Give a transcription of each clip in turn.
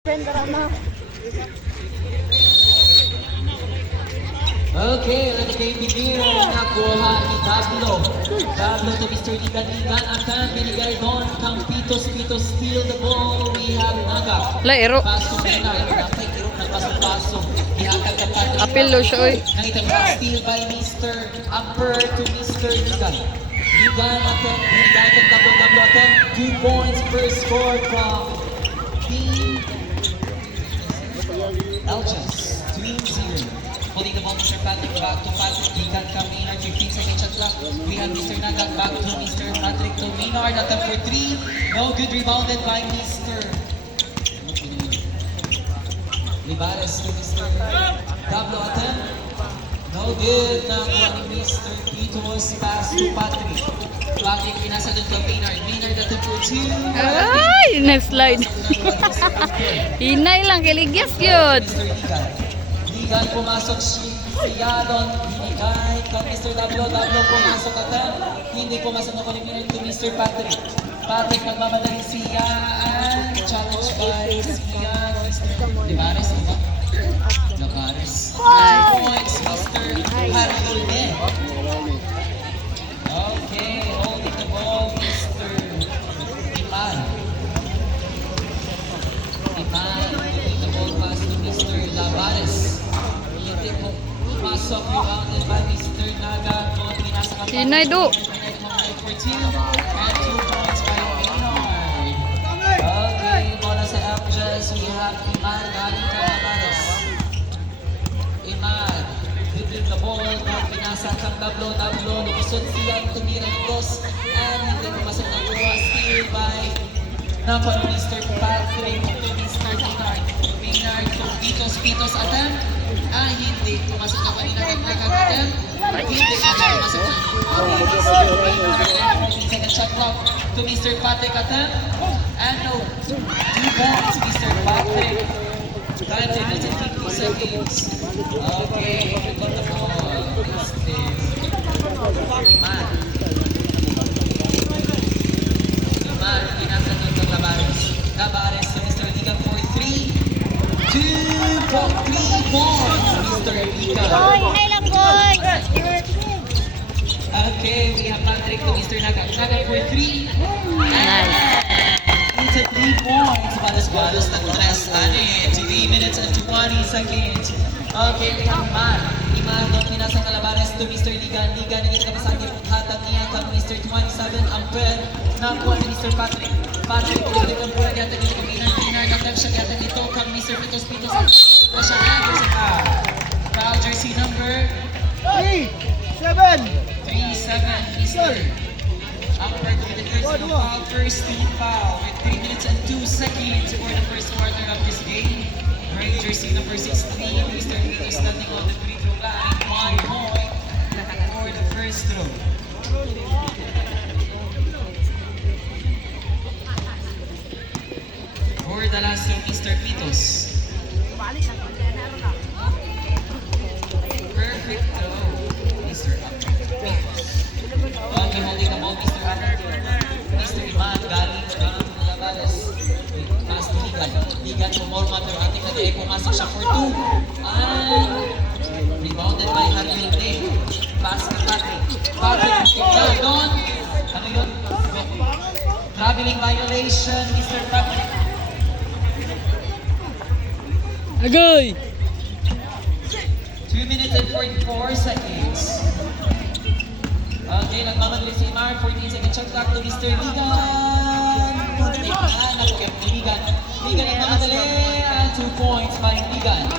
Okay, let's begin. Nakuha ni Pablo. Pablo to Mr. Ligan-Ligan. Akan binigay doon kang Pitos. Pitos steal the ball. We have Naga. Lairo. Pasok na. Napay kirong nagpasok-pasok. Iakag ka pa. Apelo siya, oy. Nakita mo steal by Mr. Upper to Mr. Ligan. Ligan attempt. Ligan attempt. Double attempt. 2 points per score from Team Eljas. 2-0. Holding the ball, Mr. Patrick back to Patrick. Ligan Maynard, 15 seconds shot clock. We have Mr. Naga back to Mr. Patrick to Maynard. Attempt for 3. No good, rebounded by Mr. Libares to Mr. Pablo attempt. No good. Nakuha ni Mr. Pitos. Pass to Patrick. Patrick pinasa doon kay Maynard. Maynard attempt for 2. Ay, next slide. Hinay lang, kiligyas yun. Mr. Ligan pumasok siya doon, binigay kay Mr. Dablo pumasok attempt, hindi pumasok na kulimin to Mr. Patrick. Patrick nagmamadali siya and challenge by siya, Mr. Libares, diba? Libares. 2 points, Mr. Harolde. Okay, holding the ball, Mr. Iman. Holding the ball pass to Mr. Libares. Pasok, rebounded by Mr. Naga. Hinay do. And 2 points by Maynard. Okay, bola sa Eljas. We have Iman galing kay Libares. Iman, dribbling the ball. Pinasa kang Dablo. Lumusot siya tumira ng dos. And hindi pumasok na kuha. Steal by Napa ni Mr. Patrick to Mr. Maynard. Maynard to Pitos attempt. Hindi. Pumasok na kanina nagkakatem. Hindi. Pumasok na. 14 second shot clock to Mr. Patrick attempt. And no. 2 points, Mr. Patrick. 5 minutes and 50 seconds. Okay. Got the ball. Iman. Pinasa doon kang Libares. Libares to Mr. Ligan for 3. 2 points, Mr. Ligan. Hinay lang, boy! Okay, we have Patrick to Mr. Naga. Naga for 3. Nice. It's a 3 points. Balas ng 3 minutes and 20 seconds. Okay, we have Iman doon pinasa ka Libares to Mr. Ligan. Ligan, naging kapasagin ang hatag niya kang Mr. 27 Ampere. Nakuha ni Mr. Patrick. Patrick, ulit ang pula yata dito. Pinar, natap siya yata dito kang Mr. Pitos. Na siya na, there's a foul. Foul jersey number 3-7. 3-7, Mr. Ampere with the first foul, first team foul with 3 minutes and 2 seconds for the first quarter of this game. Wearing jersey number 16, Mr. Pitos standing on the free throw line. 1 point for the first throw. For the last throw, Mr. Pitos. Perfect throw, Mr. Pitos. Okay, holding the ball, Mr. Mr. Iman, galing kang Libares. Pass to Ligan. Ligan pumorma pero ating nag-e, pumasok siya for 2. And rebounded by Harolde. Pass to Patrick. Patrick, down. Ano yun? Traveling violation, Mr. Patrick. Agay! 2 minutes and 44 seconds. Okay, nagmamadali si Imar. 14 seconds shot clock to Mr. Ligan. Nakukip ni Ligan. Ligan nagmamadali. And 2 points by Ligan.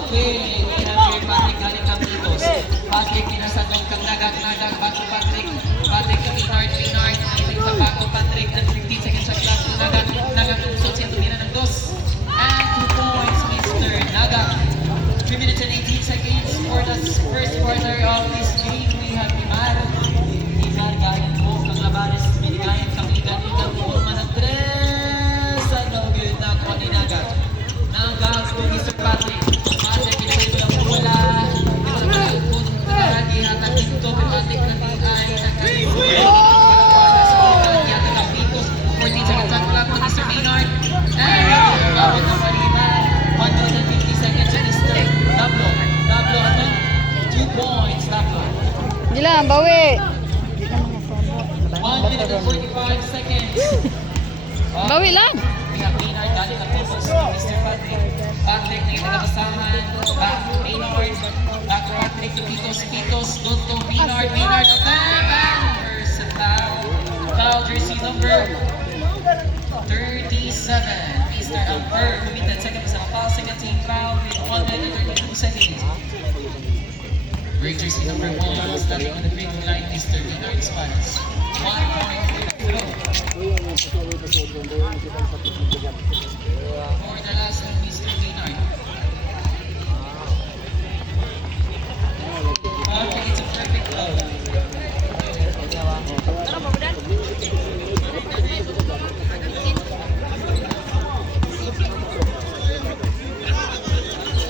Okay, we have here Patrick galing kang Pitos. Patrick pinasadong kang Naga. Back to Patrick. Patrick to Maynard. Back to Patrick. And 15 seconds shot clock to Naga. Naga tusot siya tumira ng dos. And 2 points, Mr. Naga. 3 minutes and 18 seconds for the first quarter of this game. We have Imar. Imar galing po kang Libares. Binigayan kang Ligan po. Managtres. No good na po ni Naga. Naga to Mr. Patrick. Patrick, pinagay mo lang wala. Pinagay po ng karagi. Hatag dito. Patrick na ay nagkalit. 14 seconds shot clock to Mr. Maynard. Patrick to Pitos. Pitos goes to Maynard. Maynard on time and versatile. Foul jersey number 37. Mr. Amber committed second sa foul. Second team foul with 1 minute and 32 seconds. Break jersey number 1 starting on the free throw line. Mr. Maynard Spans. 1 point for the last of Mr. Maynard. Okay, it's a perfect foul.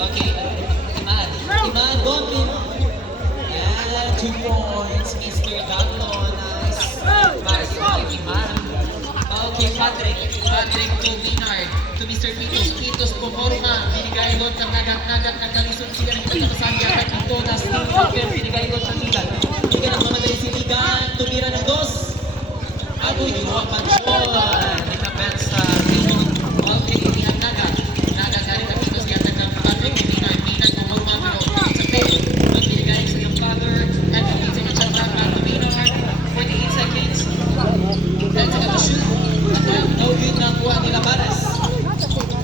Okay, Iman. Iman, don't be. Yeah, 2 points, Mr. Daglo. Nice. Nice by Iman. Okay, Patrick. Patrick to Maynard. To Mr. Pitos. Pitos puporma. Binigay doon ng nagak-nagak ng kalisod. Sila ng pagkakasami. At ito na steal open. Binigay doon sa Ligan. Ligan ang mamatay si Ligan. Tumira ng dos. Ako ginawa pansyon. Nakapen sa Ligan. Okay, inihan Nagak. Nagak galing ang Pitos. Yatag ng Patrick. Maynard. Maynard puporma. Pero sa tail. Ang binigay sa iyong father. And pilitin ang siyang back to Maynard. 48 seconds. Let's go shoot. No good na kuha nila Baras.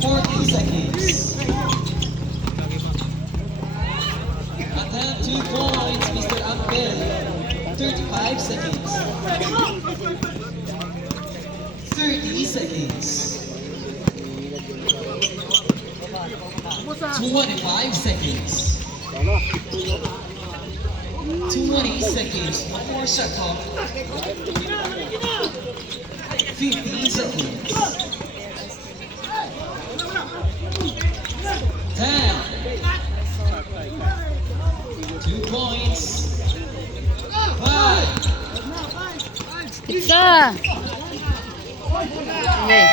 40 seconds. Attempt 2 points, Mr. Ampel. 35 seconds. 30 seconds. 25 seconds. 20 seconds. One more shot clock. 15 seconds. 10. 2 points. 5. Isa. Okay.